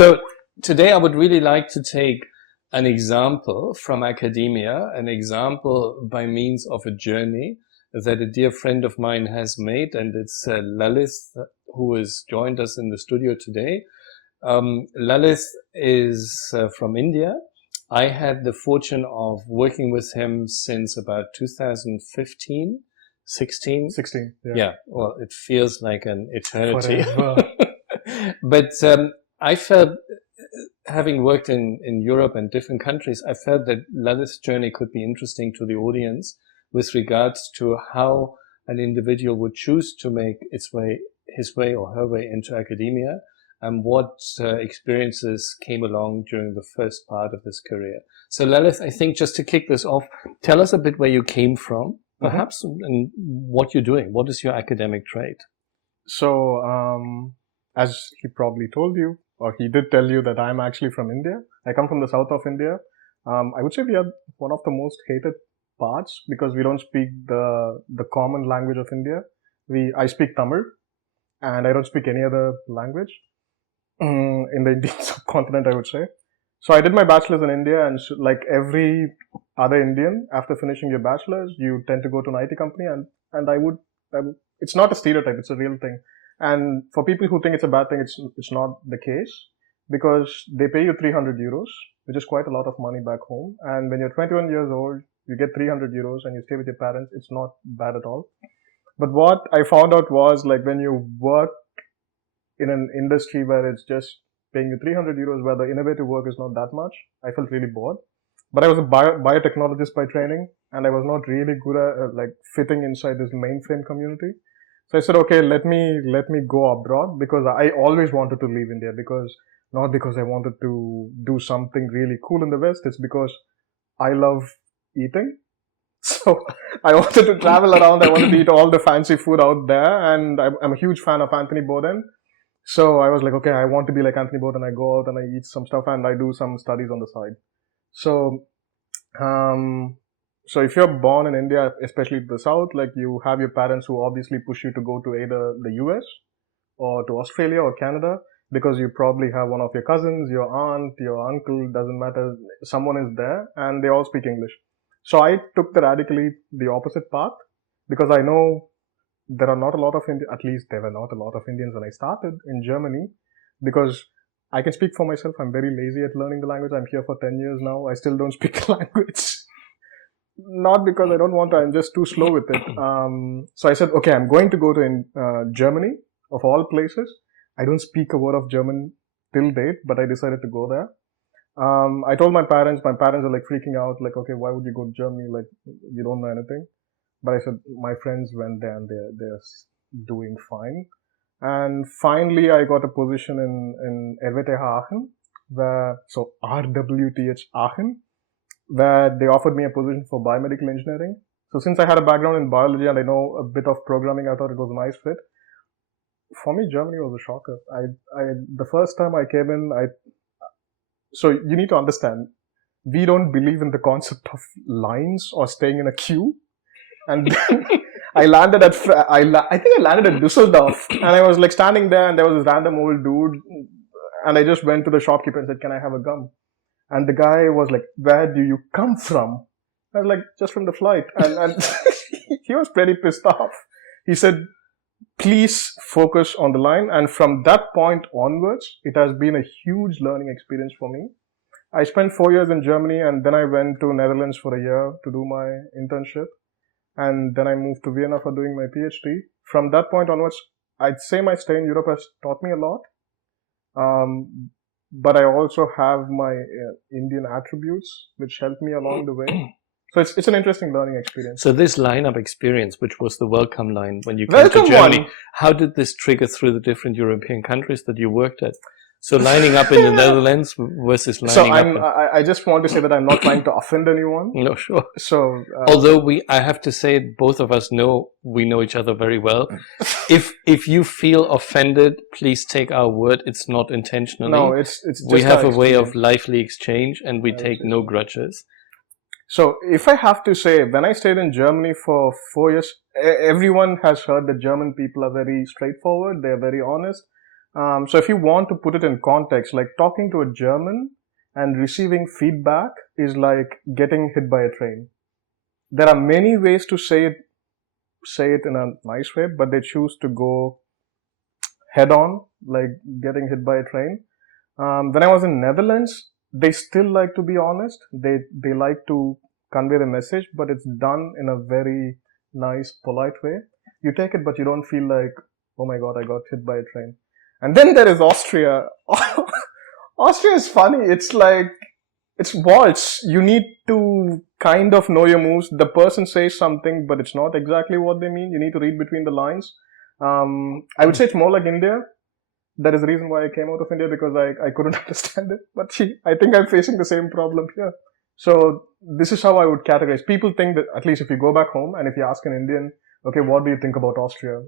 So today I would really like to take an example from academia, an example by means of a journey that a dear friend of mine has made, and it's Lalith, who has joined us in the studio today. Lalith is from India. I had the fortune of working with him since about 2015, 16. 16, Yeah, well, it feels like an eternity. Forever. But I felt, having worked in Europe and different countries, I felt that Lalith's journey could be interesting to the audience with regards to how an individual would choose to make his way or her way into academia, and what experiences came along during the first part of this career. So Lalith, I think just to kick this off, tell us a bit where you came from, perhaps, and what you're doing. What is your academic trade? So, as he probably told you, or he did tell you, that I'm actually from India. I come from the south of India. I would say we are one of the most hated parts because we don't speak the common language of India. I speak Tamil, and I don't speak any other language in the Indian subcontinent, I would say. So I did my bachelor's in India, and like every other Indian, after finishing your bachelor's, you tend to go to an IT company, and I would it's not a stereotype, it's a real thing. And for people who think it's a bad thing, it's not the case, because they pay you 300 euros, which is quite a lot of money back home. And when you're 21 years old, you get 300 euros and you stay with your parents. It's not bad at all. But what I found out was, like, when you work in an industry where it's just paying you 300 euros, where the innovative work is not that much, I felt really bored. But I was a biotechnologist by training, and I was not really good at like fitting inside this mainframe community. So I said, okay, let me go abroad, because I always wanted to leave India, not because I wanted to do something really cool in the West. It's because I love eating. So I wanted to travel around. I wanted to eat all the fancy food out there, and I'm a huge fan of Anthony Bourdain. So I was like, okay, I want to be like Anthony Bourdain. I go out and I eat some stuff, and I do some studies on the side. So, so if you're born in India, especially the South, like, you have your parents who obviously push you to go to either the US or to Australia or Canada, because you probably have one of your cousins, your aunt, your uncle, doesn't matter, someone is there, and they all speak English. So I took radically the opposite path, because I know there are not a lot of at least there were not a lot of Indians when I started in Germany, because I can speak for myself. I'm very lazy at learning the language. I'm here for 10 years now. I still don't speak the language. Not because I don't want to, I'm just too slow with it. So I said, okay, I'm going to go to Germany, of all places. I don't speak a word of German till date, but I decided to go there. I told my parents are like freaking out, like, okay, why would you go to Germany? Like, you don't know anything. But I said, my friends went there and they're doing fine. And finally, I got a position in RWTH Aachen, so RWTH Aachen, where they offered me a position for biomedical engineering. So since I had a background in biology and I know a bit of programming, I thought it was a nice fit. For me, Germany was a shocker. The first time I came in, so you need to understand, we don't believe in the concept of lines or staying in a queue. And then I landed at, I think I landed at Düsseldorf, and I was like standing there, and there was this random old dude, and I just went to the shopkeeper and said, can I have a gum? And the guy was like, where do you come from? I was like, just from the flight. And he was pretty pissed off. He said, please focus on the line. And from that point onwards, it has been a huge learning experience for me. I spent 4 years in Germany, and then I went to Netherlands for a year to do my internship. And then I moved to Vienna for doing my PhD. From that point onwards, I'd say my stay in Europe has taught me a lot. But I also have my Indian attributes, which helped me along the way. So it's an interesting learning experience. So this lineup experience, which was the welcome line when you came to Germany, how did this trigger through the different European countries that you worked at? So lining up in the Netherlands versus lining up. I just want to say that I'm not trying to offend anyone. No, sure. So, although I have to say, both of us we know each other very well. If you feel offended, please take our word. It's not intentionally. No, it's just we have a way of lively exchange, and we take no grudges. So if I have to say, when I stayed in Germany for 4 years, everyone has heard that German people are very straightforward. They're very honest. So if you want to put it in context, like talking to a German and receiving feedback is like getting hit by a train. There are many ways to say it in a nice way, but they choose to go head on, like getting hit by a train. When I was in Netherlands, they still like to be honest. They like to convey the message, but it's done in a very nice, polite way. You take it, but you don't feel like, oh my god, I got hit by a train. And then there is Austria. Austria is funny. It's like, it's waltz. You need to kind of know your moves. The person says something, but it's not exactly what they mean. You need to read between the lines. I would say it's more like India. That is the reason why I came out of India, because I couldn't understand it. But I think I'm facing the same problem here. So this is how I would categorize. People think that, at least if you go back home and if you ask an Indian, okay, what do you think about Austria?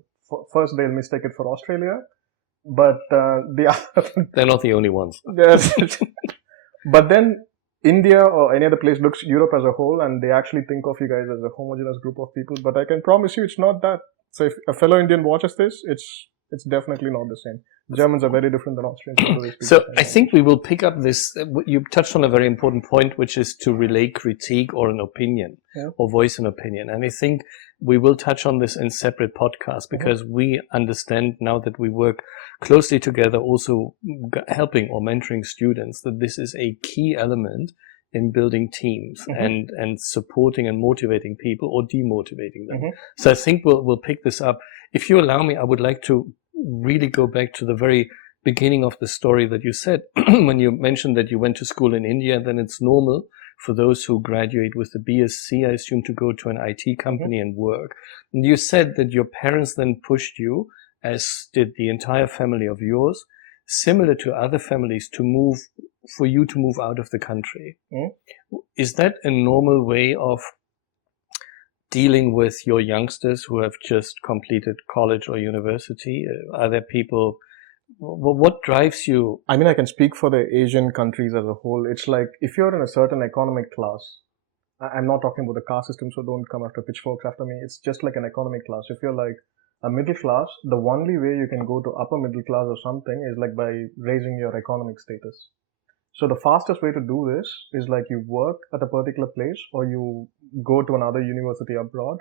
First, they'll mistake it for Australia. But the other... They're not the only ones. Yes. But then India or any other place looks Europe as a whole, and they actually think of you guys as a homogeneous group of people. But I can promise you it's not that. So if a fellow Indian watches this, it's definitely not the same. Germans are very different than Austrians. So I think we will pick up this. You touched on a very important point, which is to relay critique or an opinion, or voice an opinion. And I think we will touch on this in separate podcasts, because we understand now that we work closely together, also helping or mentoring students, that this is a key element in building teams and supporting and motivating people or demotivating them. So I think we'll pick this up. If you allow me, I would like to really go back to the very beginning of the story that you said when you mentioned that you went to school in India. Then it's normal for those who graduate with the BSc, I assume, to go to an IT company and work. And you said that your parents then pushed you, as did the entire family of yours, similar to other families, for you to move out of the country. Is that a normal way of dealing with your youngsters who have just completed college or university? Are there people, what drives you? I mean, I can speak for the Asian countries as a whole. It's like, if you're in a certain economic class, I'm not talking about the caste system, so don't come after pitchforks after me. It's just like an economic class. If you're like a middle class, the only way you can go to upper middle class or something is like by raising your economic status. So the fastest way to do this is like you work at a particular place, or you go to another university abroad,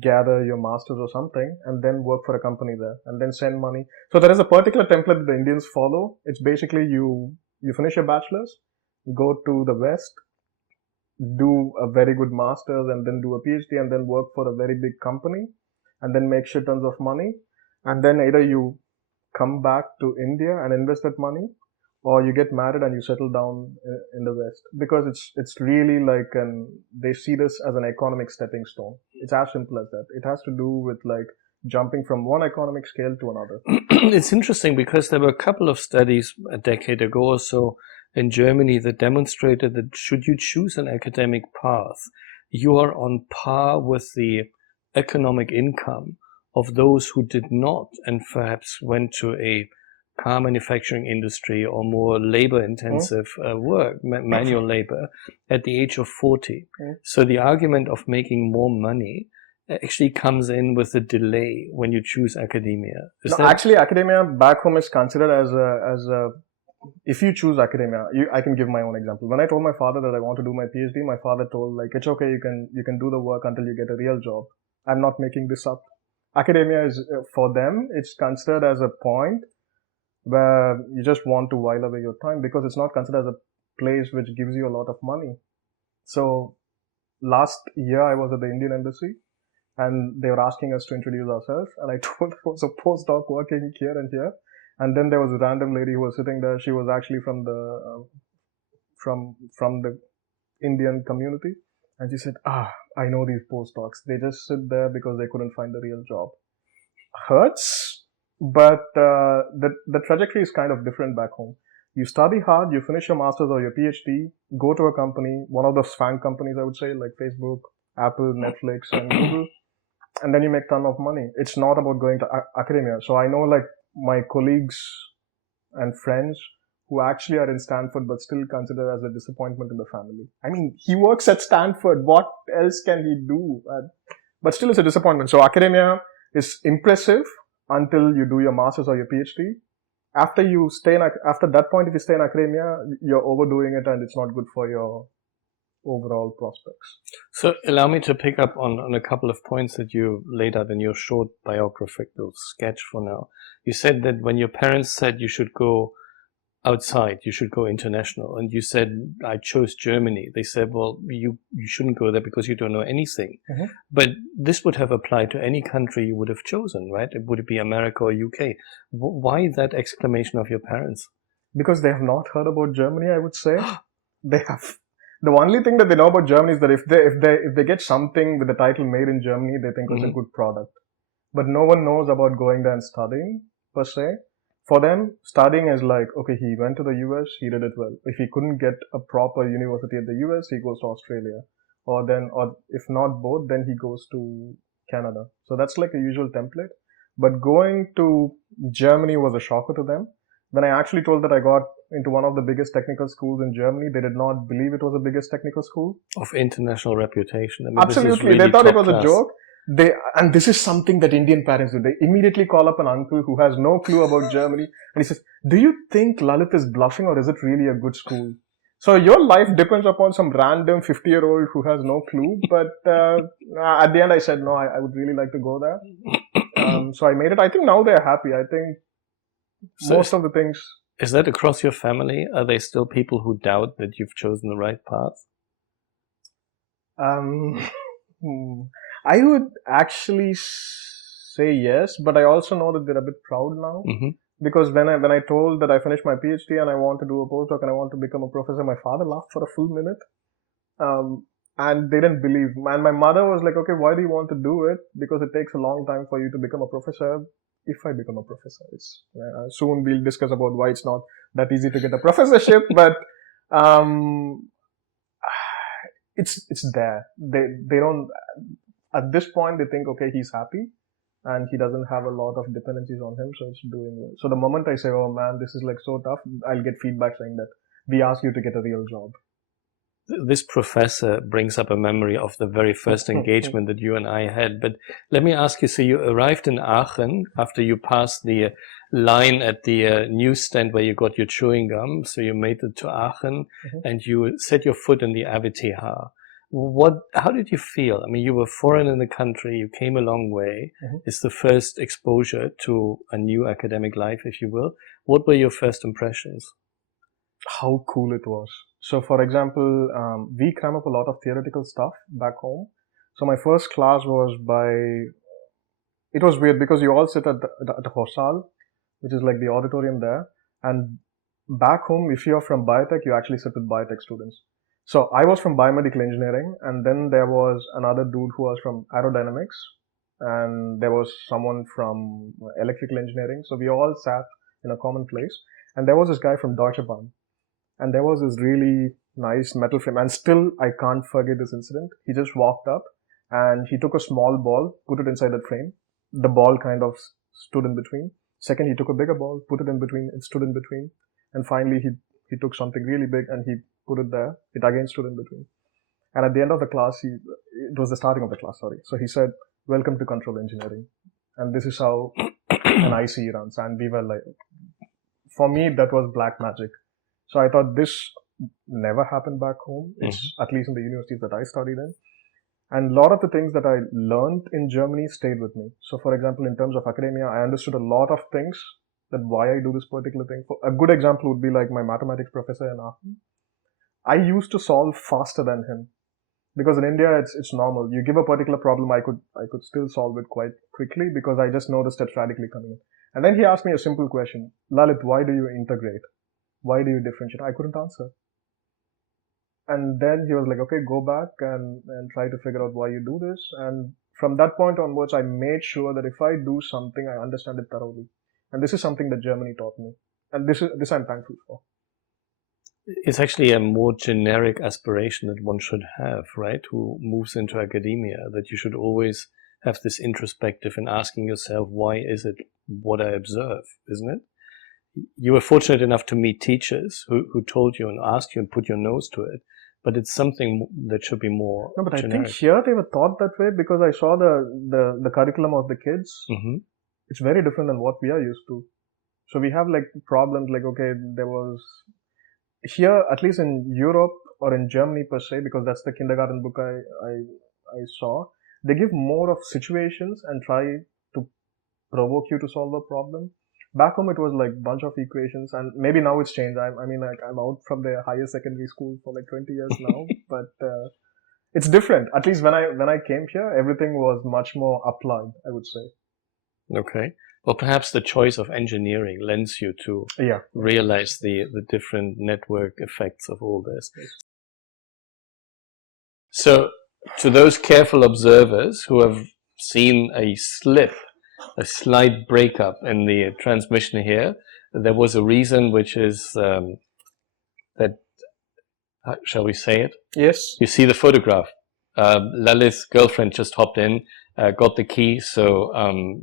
gather your masters or something, and then work for a company there, and then send money. So there is a particular template that the Indians follow. It's basically you finish your bachelor's, go to the West, do a very good master's, and then do a PhD, and then work for a very big company, and then make shit tons of money. And then either you come back to India and invest that money, or you get married and you settle down in the West, because it's really like they see this as an economic stepping stone. It's as simple as that. It has to do with like jumping from one economic scale to another. It's interesting because there were a couple of studies a decade ago or so in Germany that demonstrated that should you choose an academic path, you are on par with the economic income of those who did not and perhaps went to a car manufacturing industry or more labor-intensive work, manual labor, at the age of 40. So the argument of making more money actually comes in with a delay when you choose academia. Actually, academia back home is considered as a if you choose academia, I can give my own example. When I told my father that I want to do my PhD, my father told like, it's okay, you can do the work until you get a real job. I'm not making this up. Academia is, for them, it's considered as a point where you just want to while away your time, because it's not considered as a place which gives you a lot of money. So last year I was at the Indian embassy and they were asking us to introduce ourselves, and I told I was a postdoc working here and here. And then there was a random lady who was sitting there. She was actually from the Indian community, and she said, I know these postdocs. They just sit there because they couldn't find a real job. Hurts, but the trajectory is kind of different back home. You study hard, you finish your master's or your PhD, go to a company, one of those FANG companies, I would say, like Facebook, Apple, Netflix, and Google, and then you make a ton of money. It's not about going to academia. So I know like my colleagues and friends who actually are in Stanford but still consider as a disappointment in the family. I mean, he works at Stanford. What else can he do? But still it's a disappointment. So academia is impressive until you do your master's or your PhD. after that point, if you stay in academia, you're overdoing it and it's not good for your overall prospects. So allow me to pick up on a couple of points that you laid out in your short biographical sketch for now. You said that when your parents said you should go outside, you should go international, and you said, I chose Germany. They said, well, you shouldn't go there because you don't know anything. Mm-hmm. But this would have applied to any country you would have chosen, right? Would it be America or UK? Why that exclamation of your parents? Because they have not heard about Germany, I would say. They have. The only thing that they know about Germany is that if they get something with the title made in Germany, they think it's a good product. But no one knows about going there and studying, per se. For them, studying is like, okay, he went to the US, he did it well. If he couldn't get a proper university at the US, he goes to Australia. Or if not both, then he goes to Canada. So that's like a usual template. But going to Germany was a shocker to them. When I actually told that I got into one of the biggest technical schools in Germany, they did not believe it was the biggest technical school. Of international reputation. I mean, absolutely. Really they thought it was class. A joke. And this is something that Indian parents do. They immediately call up an uncle who has no clue about Germany and he says, do you think Lalith is bluffing or is it really a good school? So your life depends upon some random 50-year-old who has no clue. But at the end I said, no, I would really like to go there. So I made it. I think now they're happy. I think most of the things. Is that across your family? Are there still people who doubt that you've chosen the right path? I would actually say yes, but I also know that they're a bit proud now. Mm-hmm. Because when I told that I finished my PhD and I want to do a postdoc and I want to become a professor, my father laughed for a full minute. And they didn't believe. And my mother was like, okay, why do you want to do it? Because it takes a long time for you to become a professor. If I become a professor, soon we'll discuss about why it's not that easy to get a professorship, but it's there. They don't. At this point, they think, okay, he's happy and he doesn't have a lot of dependencies on him, so it's doing well. So the moment I say, oh man, this is like so tough, I'll get feedback saying that we ask you to get a real job. This professor brings up a memory of the very first engagement that you and I had. But let me ask you, so you arrived in Aachen after you passed the line at the newsstand where you got your chewing gum. So you made it to Aachen and you set your foot in the RWTH. How did you feel? I mean, you were foreign in the country, you came a long way. It's the first exposure to a new academic life, if you will. What were your first impressions? How cool it was. So for example, we cram up a lot of theoretical stuff back home. So my first class was it was weird because you all sit at the Hosal, which is like the auditorium there. And back home, if you're from biotech, you actually sit with biotech students. So I was from biomedical engineering, and then there was another dude who was from aerodynamics, and there was someone from electrical engineering. So we all sat in a common place, and there was this guy from Deutsche Bahn, and there was this really nice metal frame, and still I can't forget this incident. He just walked up and he took a small ball, put it inside that frame. The ball kind of stood in between. Second, he took a bigger ball, put it in between, it stood in between. And finally, he took something really big and he put it there. It again stood in between. And at the end of the class, it was the starting of the class, sorry. So he said, welcome to control engineering. And this is how an IC runs. And we were like, for me, that was black magic. So I thought this never happened back home. It's at least in the universities that I studied in. And a lot of the things that I learned in Germany stayed with me. So for example, in terms of academia, I understood a lot of things that why I do this particular thing. A good example would be like my mathematics professor in Aachen. I used to solve faster than him because in India it's normal. You give a particular problem, I could still solve it quite quickly because I just know the steps radically coming in. And then he asked me a simple question, Lalith, why do you integrate? Why do you differentiate? I couldn't answer. And then he was like, okay, go back and try to figure out why you do this. And from that point onwards, I made sure that if I do something, I understand it thoroughly. And this is something that Germany taught me. And this I'm thankful for. It's actually a more generic aspiration that one should have, right? Who moves into academia, that you should always have this introspective and asking yourself, why is it what I observe, isn't it? You were fortunate enough to meet teachers who told you and asked you and put your nose to it, but it's something that should be more No, but generic. I think here they were taught that way because I saw the curriculum of the kids. It's very different than what we are used to. So we have like problems like, okay, there was here, at least in Europe or in Germany per se, because that's the kindergarten book I saw, they give more of situations and try to provoke you to solve a problem. Back home, it was like bunch of equations, and maybe now it's changed. I mean, like, I'm out from the higher secondary school for like 20 years now, but it's different. At least when I came here, everything was much more applied, I would say. Okay. Well, perhaps the choice of engineering lends you to realize the different network effects of all this. So, to those careful observers who have seen a slip, a slight breakup in the transmission here, there was a reason, which is that, shall we say it? Yes. You see the photograph. Lalith's girlfriend just hopped in, got the key, so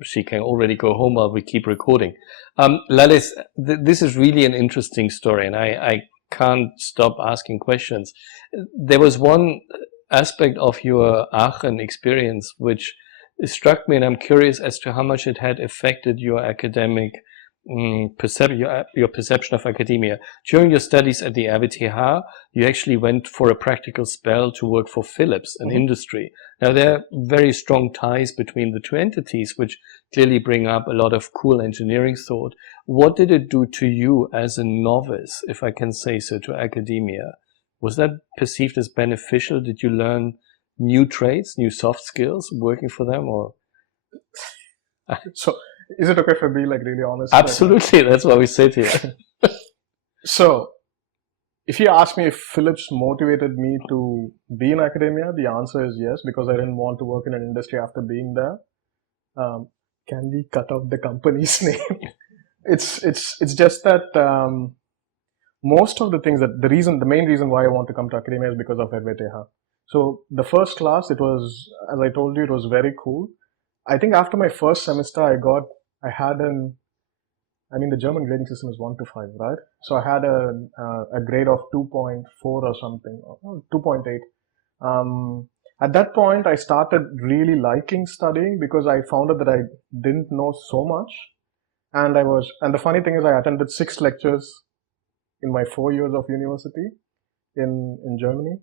she can already go home while we keep recording. Lalith, this is really an interesting story, and I can't stop asking questions. There was one aspect of your Aachen experience which struck me, and I'm curious as to how much it had affected your academic your perception of academia. During your studies at the RWTH, you actually went for a practical spell to work for Philips, an industry. Now, there are very strong ties between the two entities, which clearly bring up a lot of cool engineering thought. What did it do to you as a novice, if I can say so, to academia? Was that perceived as beneficial? Did you learn new traits, new soft skills working for them, or? So, is it okay if I be like really honest? Absolutely, that's why we sit here. So, if you ask me if Philips motivated me to be in academia, the answer is yes, because I didn't want to work in an industry after being there. Can we cut out the company's name? It's just that most of the things the main reason why I want to come to academia is because of RWTH. So the first class, it was, as I told you, it was very cool. I think after my first semester, the German grading system is 1 to 5, right? So I had a grade of 2.4 or something, or 2.8. At that point, I started really liking studying because I found out that I didn't know so much. And the funny thing is I attended 6 lectures in my 4 years of university in Germany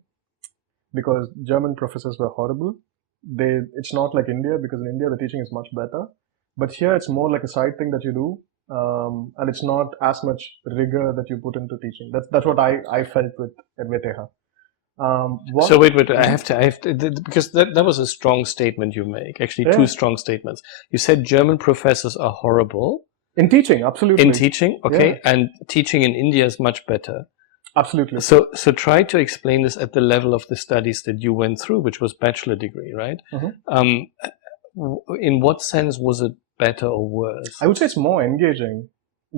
because German professors were horrible. It's not like India, because in India the teaching is much better. But here it's more like a side thing that you do. And it's not as much rigor that you put into teaching. That's what I felt with RWTH. So wait, I have to, because that was a strong statement you make. Actually, 2 strong statements. You said German professors are horrible. In teaching, absolutely. In teaching, okay. Yeah. And teaching in India is much better. Absolutely. So try to explain this at the level of the studies that you went through, which was bachelor degree, right? In what sense was it better or worse? I would say it's more engaging,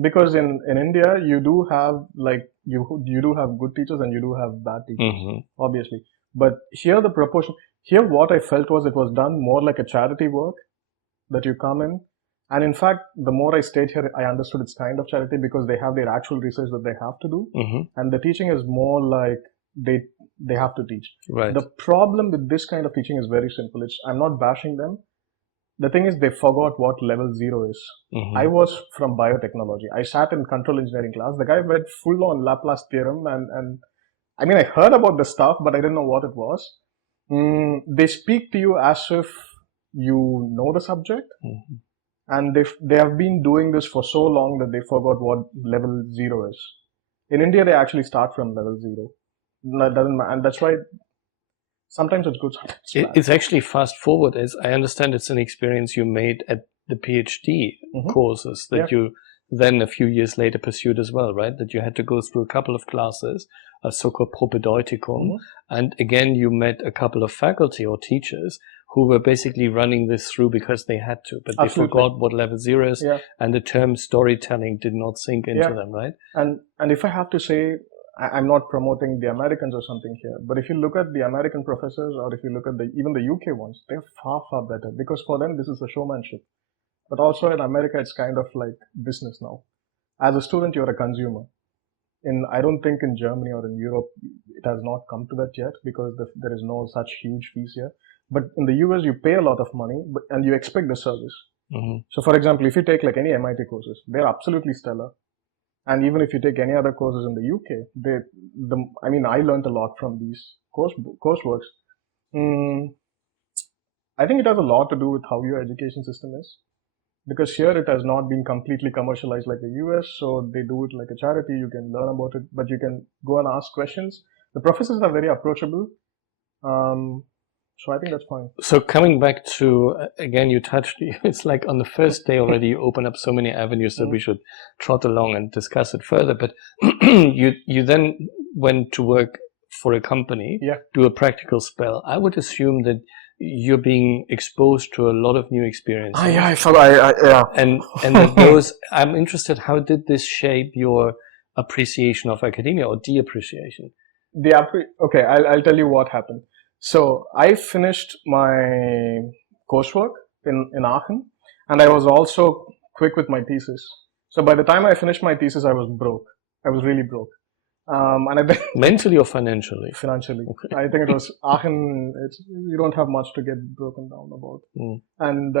because in India you do have you do have good teachers and you do have bad teachers, obviously. But here what I felt was it was done more like a charity work, that you come in. And in fact, the more I stayed here, I understood it's kind of charity because they have their actual research that they have to do. And the teaching is more like they have to teach. Right. The problem with this kind of teaching is very simple. I'm not bashing them. The thing is, they forgot what level 0 is. I was from biotechnology. I sat in control engineering class. The guy read full on Laplace theorem, and I mean, I heard about the stuff, but I didn't know what it was. They speak to you as if you know the subject. And they have been doing this for so long that they forgot what level 0 is. In India, they actually start from level 0. That doesn't matter, and that's why sometimes it's good, sometimes it's bad. It's actually fast forward, as I understand it's an experience you made at the PhD courses that you then a few years later pursued as well, right? That you had to go through a couple of classes, a so-called Propedeutikum, and again you met a couple of faculty or teachers who were basically running this through because they had to, but they forgot what level 0 is, and the term storytelling did not sink into them, right? And if I have to say, I'm not promoting the Americans or something here, but if you look at the American professors, or if you look at even the UK ones, they're far, far better, because for them this is a showmanship. But also in America, it's kind of like business now. As a student, you're a consumer. I don't think in Germany or in Europe, it has not come to that yet, because there is no such huge fees here. But in the US, you pay a lot of money, and you expect the service. So for example, if you take like any MIT courses, they're absolutely stellar. And even if you take any other courses in the UK, I learned a lot from these courseworks. I think it has a lot to do with how your education system is. Because here it has not been completely commercialized like the US, so they do it like a charity. You can learn about it, but you can go and ask questions. The professors are very approachable. So I think that's fine. So coming back to, again, you touched, it's like on the first day already you open up so many avenues that we should trot along and discuss it further. But you then went to work for a company, do a practical spell. I would assume that you're being exposed to a lot of new experiences. I forgot. Yeah. And that those, I'm interested, how did this shape your appreciation of academia or de-appreciation? Okay, I'll tell you what happened. So I finished my coursework in Aachen, and I was also quick with my thesis. So by the time I finished my thesis, I was broke. I was really broke. Mentally or financially? Financially. Okay. I think it was Aachen. You don't have much to get broken down about. And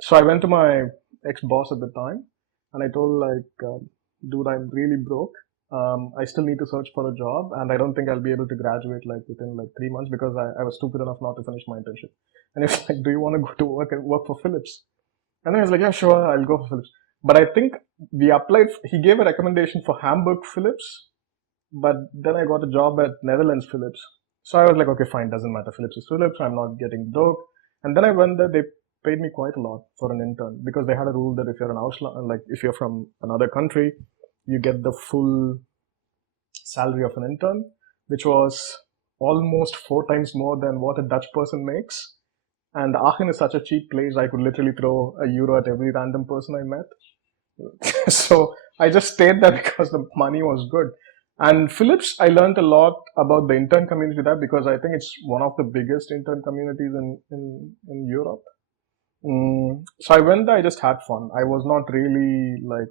so I went to my ex-boss at the time, and I told dude, I'm really broke. I still need to search for a job, and I don't think I'll be able to graduate within 3 months because I was stupid enough not to finish my internship. And it's like, do you want to go to work for Philips? And then I was like, yeah, sure, I'll go for Philips. But I think he gave a recommendation for Hamburg Philips, but then I got a job at Netherlands Philips. So I was like, okay, fine, doesn't matter. Philips is Philips. I'm not getting broke. And then I went there. They paid me quite a lot for an intern because they had a rule that if you're if you're from another country, you get the full salary of an intern, which was almost 4 times more than what a Dutch person makes. And Aachen is such a cheap place, I could literally throw €1 at every random person I met. So I just stayed there because the money was good. And Philips, I learned a lot about the intern community there because I think it's one of the biggest intern communities in Europe. So I went there, I just had fun. I was not really like,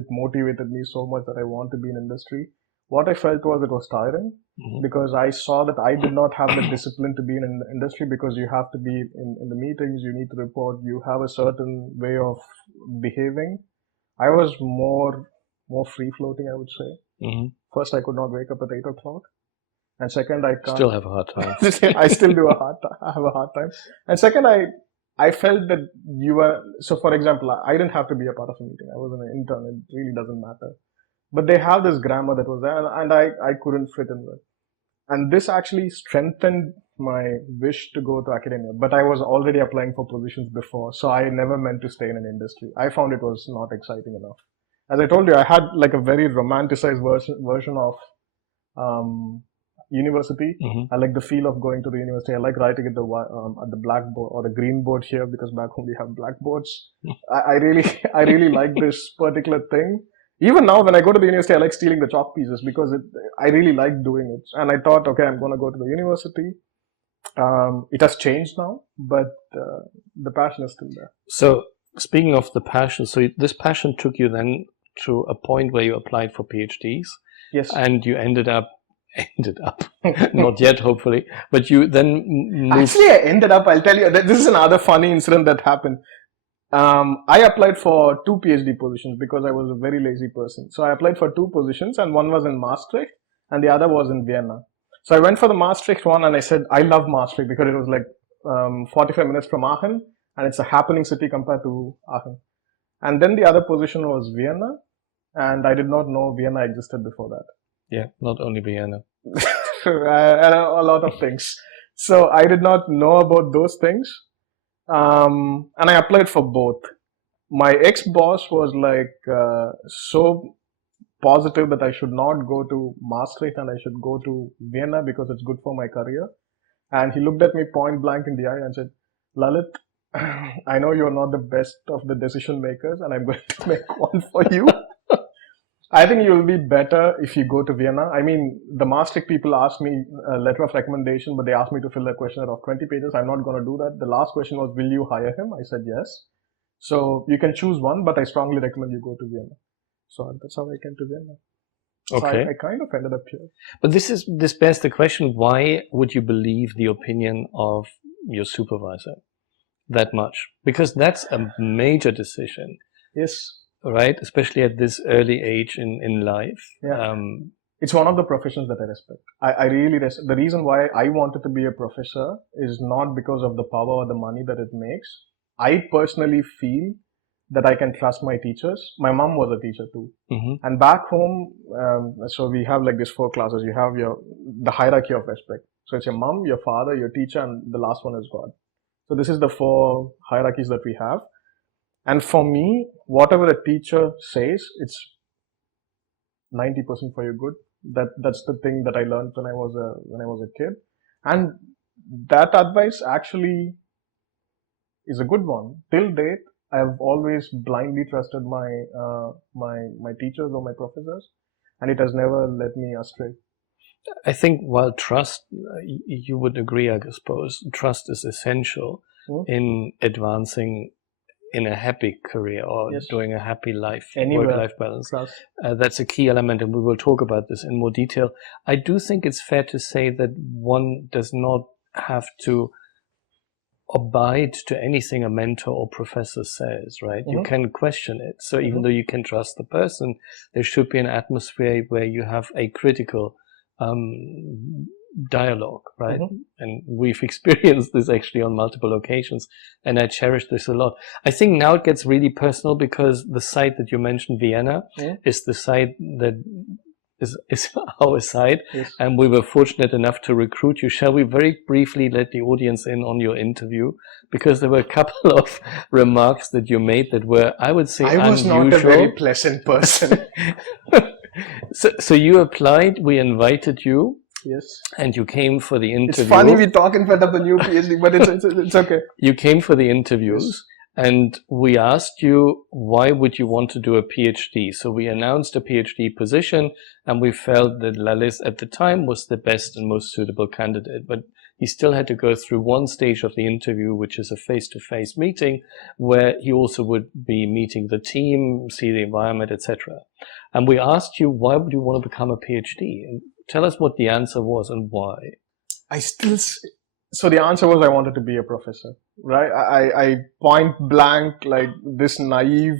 it motivated me so much that I want to be in industry. What I felt was it was tiring because I saw that I did not have the discipline to be in the industry because you have to be in the meetings, you need to report, you have a certain way of behaving. I was more free floating, I would say. First, I could not wake up at 8 o'clock. And second, I can't. Still have a hard time. I still have a hard time. And second, I felt that so for example, I didn't have to be a part of a meeting. I was an intern. It really doesn't matter. But they have this grammar that was there and I couldn't fit in with. And this actually strengthened my wish to go to academia. But I was already applying for positions before. So I never meant to stay in an industry. I found it was not exciting enough. As I told you, I had like a very romanticized version of university. I like the feel of going to the university. I like writing at the blackboard or the green board here because back home we have blackboards. I really like this particular thing. Even now when I go to the university, I like stealing the chalk pieces because I really like doing it. And I thought, okay, I'm going to go to the university. It has changed now, but the passion is still there. So speaking of the passion, so this passion took you then to a point where you applied for PhDs. Yes. And you ended up, not yet, hopefully, but you then moved. Actually, I ended up, I'll tell you, this is another funny incident that happened. I applied for 2 PhD positions because I was a very lazy person. So I applied for 2 positions and one was in Maastricht and the other was in Vienna. So I went for the Maastricht one and I said, I love Maastricht because it was like 45 minutes from Aachen and it's a happening city compared to Aachen. And then the other position was Vienna and I did not know Vienna existed before that. Yeah, not only Vienna. And a lot of things. So I did not know about those things. And I applied for both. My ex-boss was like so positive that I should not go to Maastricht and I should go to Vienna because it's good for my career. And he looked at me point blank in the eye and said, Lalith, I know you're not the best of the decision makers and I'm going to make one for you. I think you'll be better if you go to Vienna. I mean, the Maastricht people asked me a letter of recommendation, but they asked me to fill a questionnaire of 20 pages. I'm not going to do that. The last question was, will you hire him? I said yes. So you can choose one, but I strongly recommend you go to Vienna. So that's how I came to Vienna. Okay. So I kind of ended up here. But this bears the question, why would you believe the opinion of your supervisor? that much, because that's a major decision. Yes. Right? Especially at this early age in life. Yeah. It's one of the professions that I respect. I really respect. The reason why I wanted to be a professor is not because of the power or the money that it makes. I personally feel that I can trust my teachers. My mom was a teacher too. And back home, so we have like these 4 classes. You have the hierarchy of respect. So it's your mom, your father, your teacher, and the last one is God. So this is the 4 hierarchies that we have. And for me, whatever a teacher says, it's 90% for your good. That's the thing that I learned when I was a kid, and that advice actually is a good one. Till date, I have always blindly trusted my teachers or my professors, and it has never led me astray. I think while trust, you would agree, I suppose, trust is essential in advancing in a happy career or doing a happy life, work-life balance. That's a key element, and we will talk about this in more detail. I do think it's fair to say that one does not have to abide to anything a mentor or professor says, right? You can question it. So even though you can trust the person, there should be an atmosphere where you have a critical dialogue, right? And we've experienced this actually on multiple occasions, and I cherish this a lot. I think now it gets really personal because the site that you mentioned, Vienna, is the site that is our site, and we were fortunate enough to recruit you. Shall we very briefly let the audience in on your interview? Because there were a couple of remarks that you made that were, I would say, unusual. I was not a very pleasant person. So you applied, we invited you. Yes. And you came for the interview. It's funny we talk in front of the new PhD, but it's okay. You came for the interviews, and we asked you, why would you want to do a PhD? So we announced a PhD position, and we felt that Lalith at the time was the best and most suitable candidate. But he still had to go through one stage of the interview, which is a face-to-face meeting, where he also would be meeting the team, see the environment, etc. And we asked you, why would you want to become a PhD? And tell us what the answer was and why. So the answer was I wanted to be a professor, right? I point blank, like this naive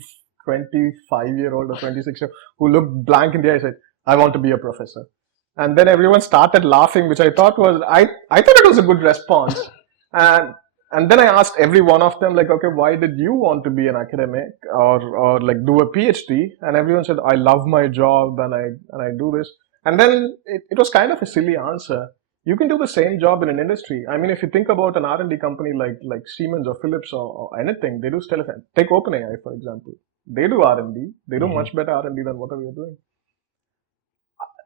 25-year-old or 26-year-old who looked blank in the eye, said, I want to be a professor. And then everyone started laughing, which I thought was, I thought it was a good response. And then I asked every one of them, like, okay, why did you want to be an academic or like do a PhD? And everyone said, I love my job and I do this. And then it was kind of a silly answer. You can do the same job in an industry. I mean, if you think about an R&D company like Siemens or Philips or anything, they do telephone. Take OpenAI, for example. They do R&D. They do much better R&D than whatever you're doing.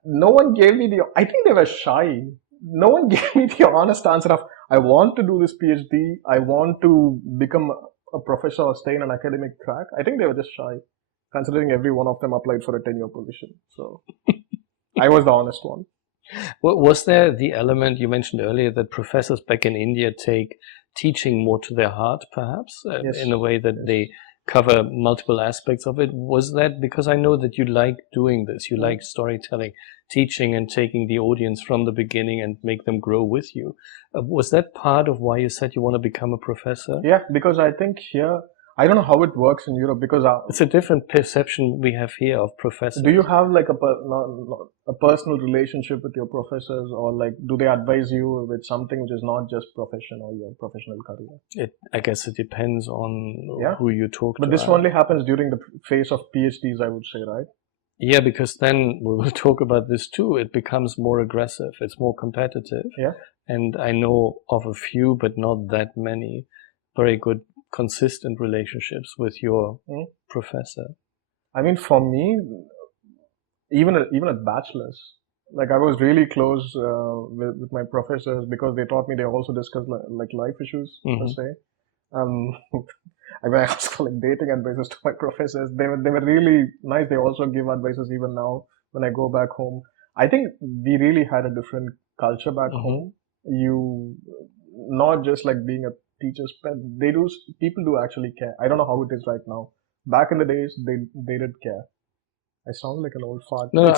No one gave me I think they were shy. No one gave me the honest answer of, I want to do this PhD. I want to become a professor or stay in an academic track. I think they were just shy, considering every one of them applied for a 10-year position. So I was the honest one. Was there the element you mentioned earlier that professors back in India take teaching more to their heart, perhaps, in a way that they cover multiple aspects of it? Was that because I know that you like doing this, you like storytelling, teaching and taking the audience from the beginning and make them grow with you? Was that part of why you said you want to become a professor? Yeah, because I think here, I don't know how it works in Europe because it's a different perception we have here of professors. Do you have like a personal relationship with your professors, or like do they advise you with something which is not just profession or your professional career? I guess it depends on who you talk to. But this only happens during the phase of PhDs, I would say, right? Yeah, because then we will talk about this too. It becomes more aggressive. It's more competitive. Yeah. And I know of a few, but not that many, very good consistent relationships with your professor. I mean, for me, even at bachelor's, like I was really close with my professors because they taught me. They also discussed like life issues, per se. I mean, I asked for like dating advices to my professors. They were really nice. They also give advices even now when I go back home. I think we really had a different culture back home. You not just like being a teacher's pet. People do actually care. I don't know how it is right now. Back in the days, they did care. I sound like an old fart. No,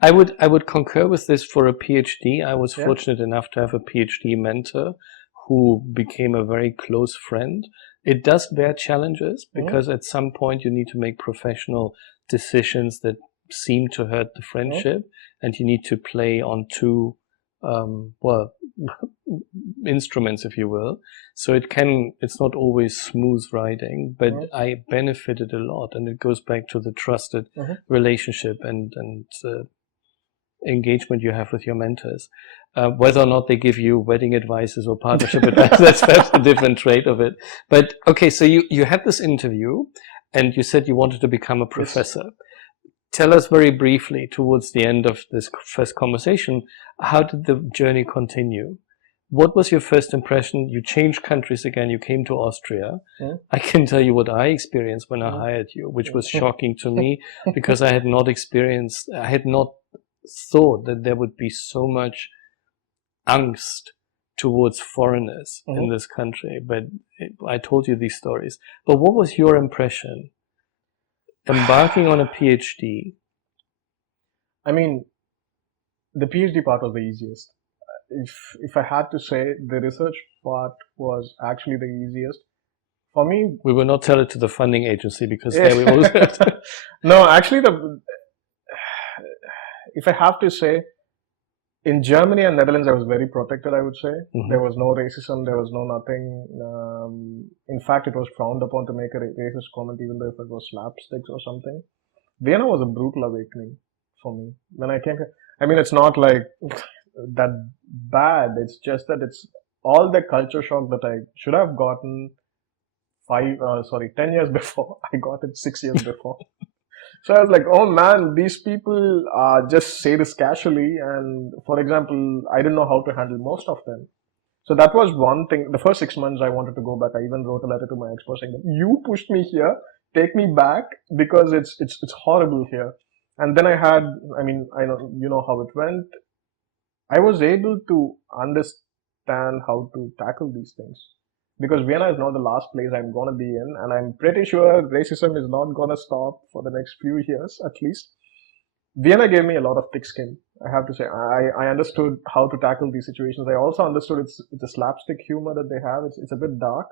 I would concur with this for a PhD. I was fortunate enough to have a PhD mentor who became a very close friend. It does bear challenges because at some point you need to make professional decisions that seem to hurt the friendship, and you need to play on two, instruments, if you will. So it's not always smooth riding, but I benefited a lot, and it goes back to the trusted relationship and engagement you have with your mentors. Whether or not they give you wedding advices or partnership advice, that's perhaps a different trait of it. But okay, so you had this interview and you said you wanted to become a professor. Yes. Tell us very briefly towards the end of this first conversation, how did the journey continue? What was your first impression? You changed countries again. You came to Austria. I can tell you what I experienced when I hired you, which was shocking to me because I had not thought that there would be so much angst towards foreigners in this country. But I told you these stories. But what was your impression embarking on a PhD? I mean, the PhD part was the easiest. If I had to say, the research part was actually the easiest. For me, we will not tell it to the funding agency because there we always have to. No, actually, if I have to say, in Germany and Netherlands, I was very protected, I would say. There was no racism, there was no nothing. In fact, it was frowned upon to make a racist comment, even though if it was slapsticks or something. Vienna was a brutal awakening for me. When I came here, I mean, it's not like that bad. It's just that it's all the culture shock that I should have gotten 10 years before. I got it 6 years before. So I was like, oh man, these people just say this casually. And for example, I didn't know how to handle most of them. So that was one thing. The first 6 months I wanted to go back. I even wrote a letter to my ex-boss saying that you pushed me here, take me back because it's horrible here. And then I know, you know how it went. I was able to understand how to tackle these things. Because Vienna is not the last place I'm going to be in, and I'm pretty sure racism is not going to stop for the next few years, at least. Vienna gave me a lot of thick skin, I have to say. I understood how to tackle these situations. I also understood it's a slapstick humor that they have. It's a bit dark,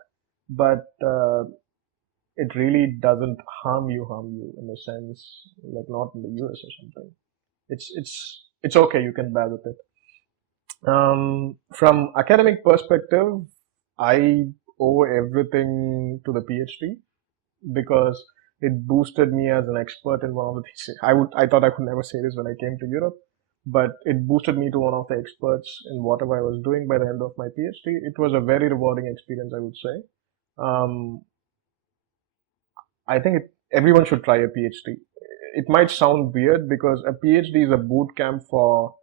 but it really doesn't harm you in a sense, like not in the US or something. It's okay, you can bear with it. From academic perspective, I owe everything to the PhD because it boosted me as an expert in one of the things. I thought I could never say this when I came to Europe, but it boosted me to one of the experts in whatever I was doing by the end of my PhD. It was a very rewarding experience, I would say. I think everyone should try a PhD. It might sound weird because a PhD is a boot camp for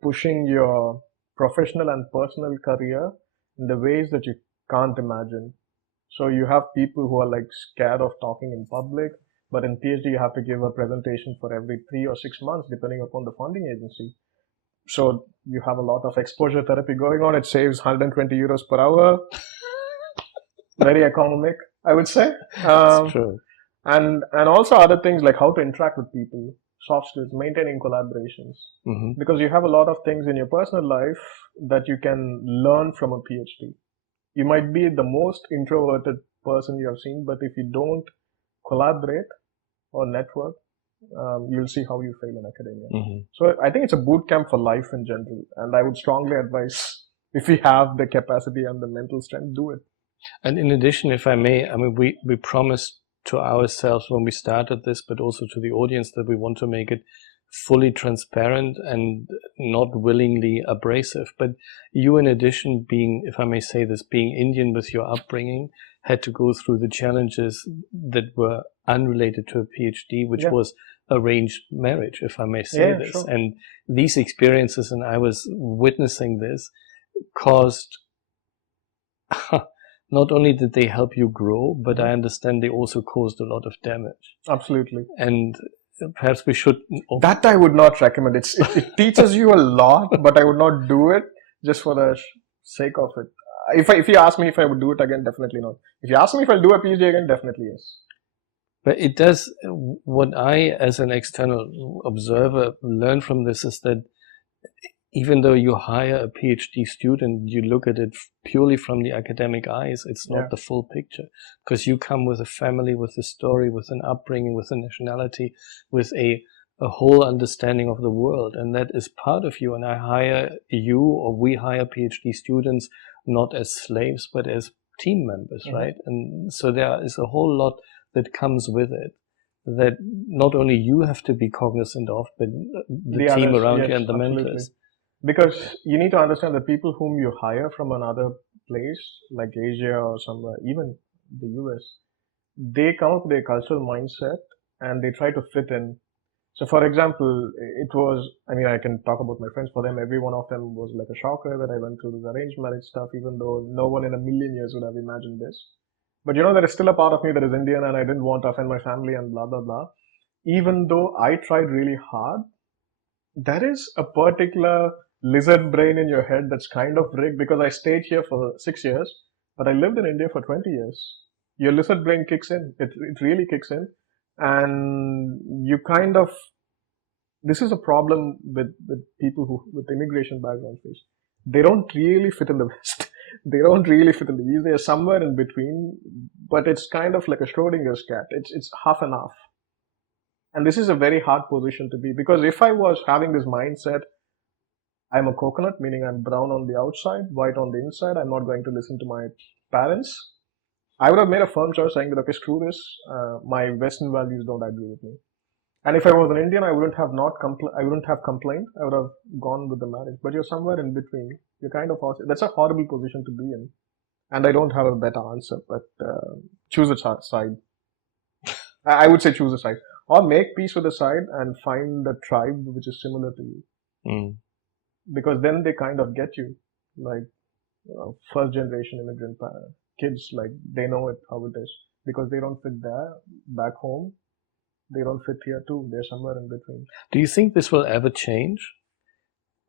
pushing your professional and personal career in the ways that you can't imagine. So you have people who are like scared of talking in public, but in PhD you have to give a presentation for every 3 or 6 months depending upon the funding agency. So you have a lot of exposure therapy going on. It saves 120 euros per hour. Very economic, I would say. That's true. And also other things like how to interact with people, soft skills, maintaining collaborations. Because you have a lot of things in your personal life that you can learn from a PhD. You might be the most introverted person you have seen, but if you don't collaborate or network, you'll see how you fail in academia. So I think it's a boot camp for life in general. And I would strongly advise, if you have the capacity and the mental strength, do it. And in addition, if I may, I mean, we promised to ourselves when we started this, but also to the audience, that we want to make it fully transparent and not willingly abrasive. But you, in addition, being, if I may say this, being Indian with your upbringing, had to go through the challenges that were unrelated to a PhD, which was arranged marriage, if I may say this. Sure. And these experiences, and I was witnessing this, caused not only did they help you grow, but I understand they also caused a lot of damage. Absolutely. And perhaps we should... That I would not recommend. It teaches you a lot, but I would not do it just for the sake of it. If you ask me if I would do it again, definitely not. If you ask me if I'll do a PhD again, definitely yes. But it does, what I, as an external observer, learn from this is that even though you hire a PhD student, you look at it purely from the academic eyes. It's not the full picture, because you come with a family, with a story, with an upbringing, with a nationality, with a whole understanding of the world. And that is part of you. And I hire you, or we hire PhD students, not as slaves, but as team members, right? And so there is a whole lot that comes with it, that not only you have to be cognizant of, but the team others, around yes, you and the absolutely. mentors. Because you need to understand the people whom you hire from another place, like Asia or somewhere, even the US, they come up with a cultural mindset and they try to fit in. So, for example, it was, I mean, I can talk about my friends. For them, every one of them was like a shocker that I went through this arranged marriage stuff, even though no one in a million years would have imagined this. But you know, there is still a part of me that is Indian and I didn't want to offend my family and blah, blah, blah. Even though I tried really hard, there is a particular lizard brain in your head that's kind of rigged, because I stayed here for 6 years, but I lived in India for 20 years. Your lizard brain kicks in. It really kicks in. And you kind of, this is a problem with people who, with immigration background face. They don't really fit in the West. They don't really fit in the East. They're somewhere in between, but it's kind of like a Schrodinger's cat. It's half and half. And this is a very hard position to be, because if I was having this mindset, I'm a coconut, meaning I'm brown on the outside, white on the inside, I'm not going to listen to my parents, I would have made a firm choice saying that, okay, screw this, my Western values don't agree with me. And if I was an Indian, I wouldn't have complained. I would have gone with the marriage. But you're somewhere in between. You're kind of, that's a horrible position to be in. And I don't have a better answer, but choose a side. I would say choose a side. Or make peace with the side and find a tribe which is similar to you. Because then they kind of get you. Like, first generation immigrant kids, like, they know it, how it is. Because they don't fit there, back home. They don't fit here too. They're somewhere in between. Do you think this will ever change?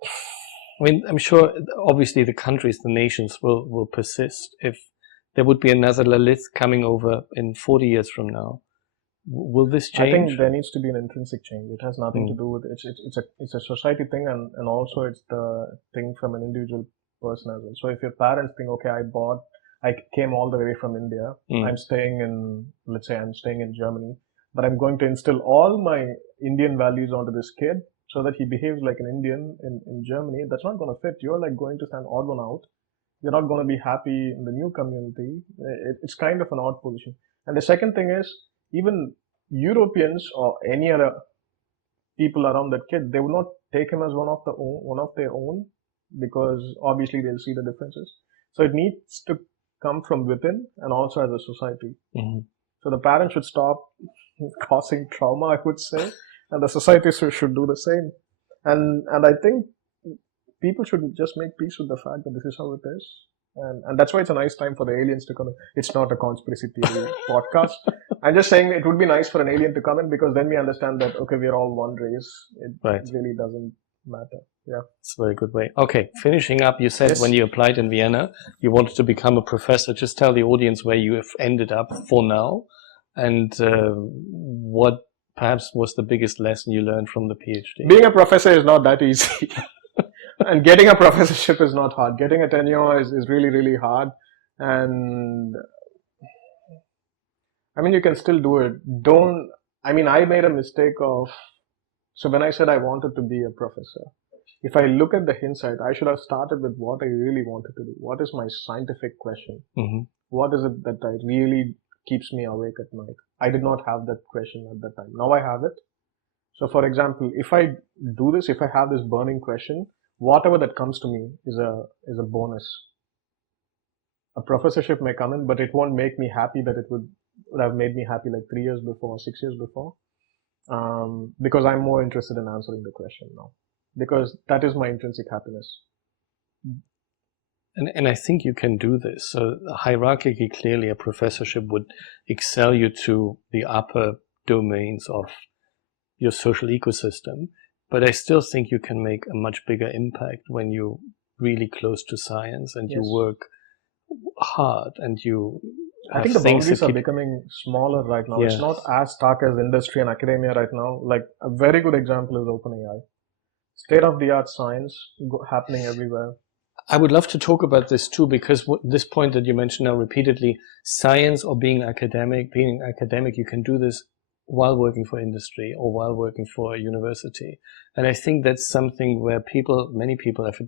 I mean, I'm sure, obviously, the countries, the nations will persist. If there would be another Lalith coming over in 40 years from now, will this change? I think there needs to be an intrinsic change. It has nothing to do with it. It's a society thing, and also it's the thing from an individual person as well. So if your parents think, okay, I came all the way from India, let's say I'm staying in Germany, but I'm going to instill all my Indian values onto this kid so that he behaves like an Indian in Germany, that's not going to fit. You're like going to stand odd one out. You're not going to be happy in the new community. It's kind of an odd position. And the second thing is, even Europeans or any other people around that kid, they will not take him as one of their own, because obviously they'll see the differences. So it needs to come from within and also as a society. So the parents should stop causing trauma, I would say, and the society should do the same. And I think people should just make peace with the fact that this is how it is. And that's why it's a nice time for the aliens to come in. It's not a conspiracy theory podcast. I'm just saying it would be nice for an alien to come in, because then we understand that, okay, we're all one race. It really doesn't matter. Yeah. It's a very good way. Okay, finishing up, you said when you applied in Vienna, you wanted to become a professor. Just tell the audience where you have ended up for now, and what perhaps was the biggest lesson you learned from the PhD. Being a professor is not that easy. And getting a professorship is not hard. Getting a tenure is really, really hard. And I mean, you can still do it. I made a mistake so when I said I wanted to be a professor, if I look at the hindsight, I should have started with what I really wanted to do. What is my scientific question? What is it that really keeps me awake at night? I did not have that question at that time. Now I have it. So for example, if I do this, if I have this burning question, whatever that comes to me is a bonus. A professorship may come in, but it won't make me happy that it would have made me happy like 3 years before, 6 years before. Because I'm more interested in answering the question now. Because that is my intrinsic happiness. And I think you can do this. So hierarchically, clearly, a professorship would excel you to the upper domains of your social ecosystem. But I still think you can make a much bigger impact when you're really close to science and you work hard and you I think the boundaries are becoming smaller right now. It's not as stark as industry and academia right now. Like a very good example is OpenAI. state-of-the-art science happening everywhere. I would love to talk about this too, because this point that you mentioned now repeatedly, science or being academic, you can do this while working for industry or while working for a university. And I think that's something where many people have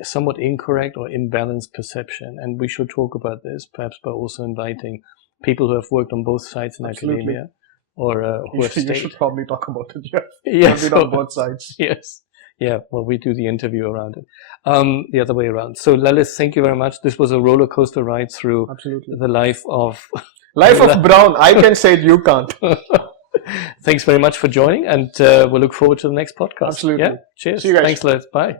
a somewhat incorrect or imbalanced perception. And we should talk about this, perhaps by also inviting people who have worked on both sides in academia or who have stayed. You should probably talk about it, Jeff. Yes. On both sides. Yes. Yeah, well, we do the interview around it. The other way around. So, Lalith, thank you very much. This was a roller coaster ride through the life of... Life of Brown. I can say it, you can't. Thanks very much for joining, and we'll look forward to the next podcast. Absolutely. Yeah? Cheers. See you guys. Thanks, Lalith. Bye.